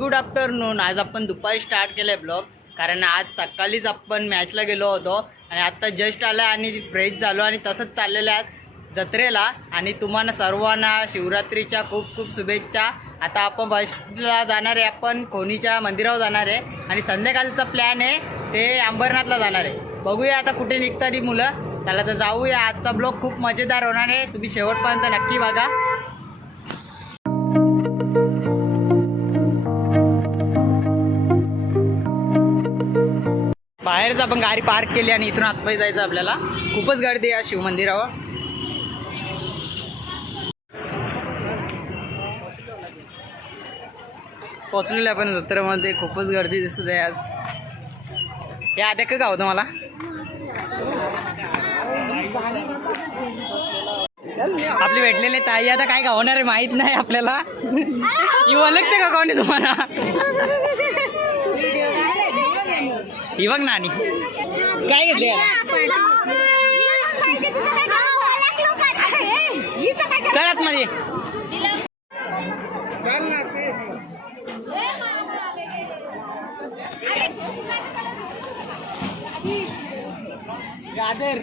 Good afternoon. आज आपण दुपारी स्टार्ट केलं आहे ब्लॉग, कारण आज सकाळीच आपण मॅचला गेलो होतो आणि आत्ता जस्ट आला आणि फ्रेश झालो आणि तसंच चाललेलं आहे जत्रेला. आणि तुम्हाला सर्वांना शिवरात्रीच्या खूप खूप शुभेच्छा. आता आपण बसला जाणार आहे, आपण कोणीच्या मंदिरावर जाणार आहे आणि संध्याकाळचा प्लॅन आहे ते अंबरनाथला जाणार आहे. बघूया आता कुठे निघतात ही मुलं. त्याला तर जाऊया. आजचा ब्लॉग खूप मजेदार होणार आहे, तुम्ही शेवटपर्यंत नक्की बघा. बाहेरच आपण गाडी पार्क केली आणि इथून आतमध्ये जायचं आपल्याला. खूपच गर्दी आहे शिव मंदिरावर. पोचलेलो आहे आपण जत्रेमध्ये. खूपच गर्दी दिसत आहे आज. हे आद्या का गाव तुम्हाला आपली भेटलेले ताई आता काय गावणार आहे माहित नाही आपल्याला. ही ओळखते का कोणी तुम्हाला? ही बघ नानी काय घेतले. चल मध्ये गादर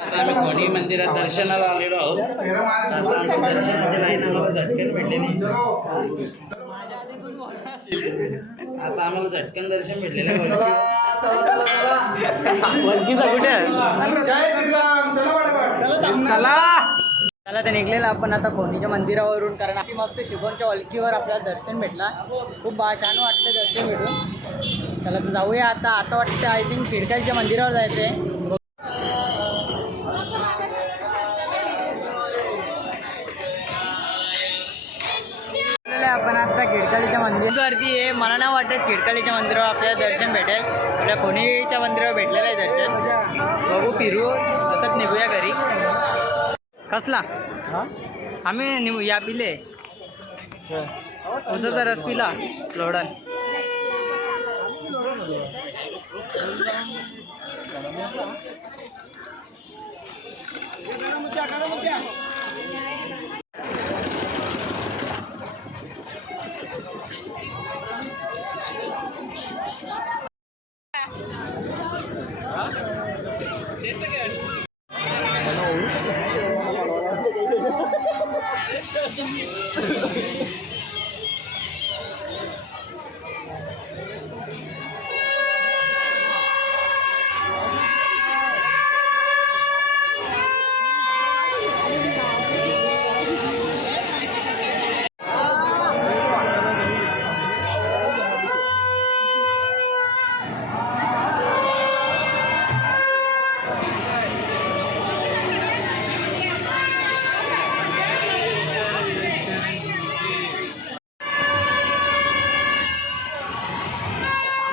आता आम्ही कोणी मंदिरात दर्शनाला आलेलो आहोत. आता आमच्या दर्शनाची लाईन आम्हाला झटकन भेटले नाही. आता आम्हाला झटकन दर्शन भेटलेलं आहे. चला ते निघलेलं आपण आता कोणीच्या मंदिरावरून, कारण आपली मस्त शुभमच्या वलकीवर आपल्याला दर्शन भेटला. खूप छान वाटलं दर्शन भेटून. चला तर जाऊया आता. आता वाटतं आय थिंक खिडकाच्या मंदिरावर जायचं आहे. आपण आता खिडकालीच्या मंदिर गर्दी आहे. मला नाही वाटत खिडकालीच्या मंदिरावर आपल्याला दर्शन भेटेल. आपल्या कोणीच्या मंदिरावर भेटलेलं आहे दर्शन. बघू फिरू तसंच निघूया घरी. कसला आम्ही या पिले उसाचा रस पिला लोडन.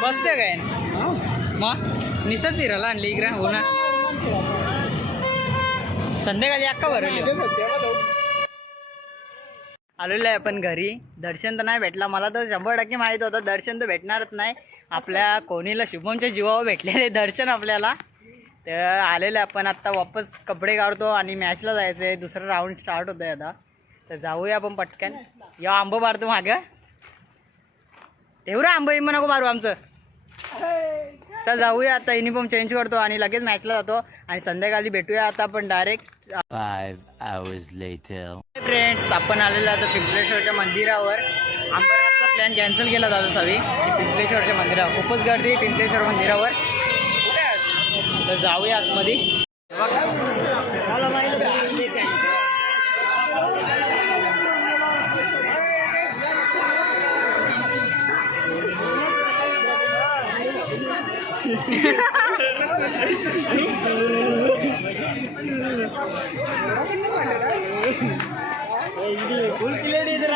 बसते काय मग निसत फिरायला आणली इकडे. हो ना, संध्याकाळी अक्का भरवली. आलेलो आहे आपण घरी. दर्शन तर नाही भेटला. मला तर 100% माहीत होतं दर्शन तर भेटणारच नाही. आपल्या कोणीला शुभमच्या जीवावर भेटलेले दर्शन आपल्याला. तर आलेलं आहे आपण. आत्ता वापस कपडे काढतो आणि मॅचला जायचं आहे. दुसरा राऊंड स्टार्ट होतं आहे आता. तर जाऊया आपण पटकन. या आंबं मारतो मागं. तेवढं आंबं इम्मा नको मारू आमचं. तर जाऊया आता. युनिफॉर्म चेंज करतो आणि लगेच मॅचला जातो आणि संध्याकाळी भेटूया आता आपण डायरेक्ट. 5 hours later. फ्रेंड्स आपण आलेलो आता पिंपलेश्वरच्या मंदिरावर. अंबरनाथचा प्लॅन कॅन्सल केला जातो सवी. पिंपलेश्वरच्या मंदिरावर खूपच गर्दी आहे. पिंपलेश्वर मंदिरावर तर जाऊया आतमध्ये. फुल प्लेट इधर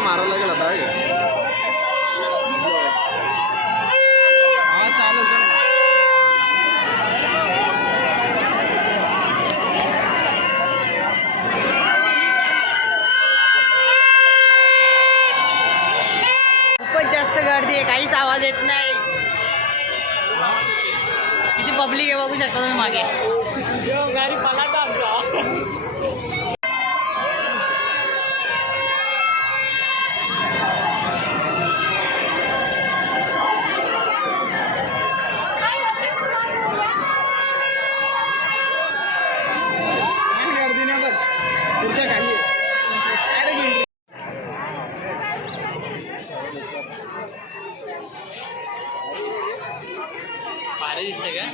मारायला लागेल आता खूपच जास्त गर्दी आहे, काहीच आवाज येत नाही. किती पब्लिक आहे बघू शकता तुम्ही मागे. गाडी पलाटा आमचा. गर्दी नाही बघ पुढच्या खाली भारी दिसते का?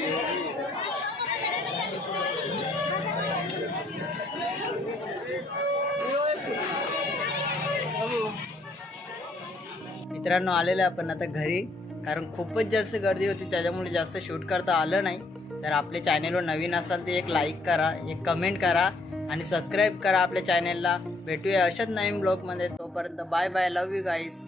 मित्रांनो आलेलो आहे आपण आता घरी, कारण खूपच जास्त गर्दी होती त्याच्यामुळे जास्त शूट करता आलं नाही. तर आपल्या चॅनेलवर नवीन असाल तर एक लाईक करा, एक कमेंट करा आणि सबस्क्राईब करा आपल्या चॅनेलला. भेटूया अशाच नवीन ब्लॉगमध्ये. तोपर्यंत bye bye, love you guys.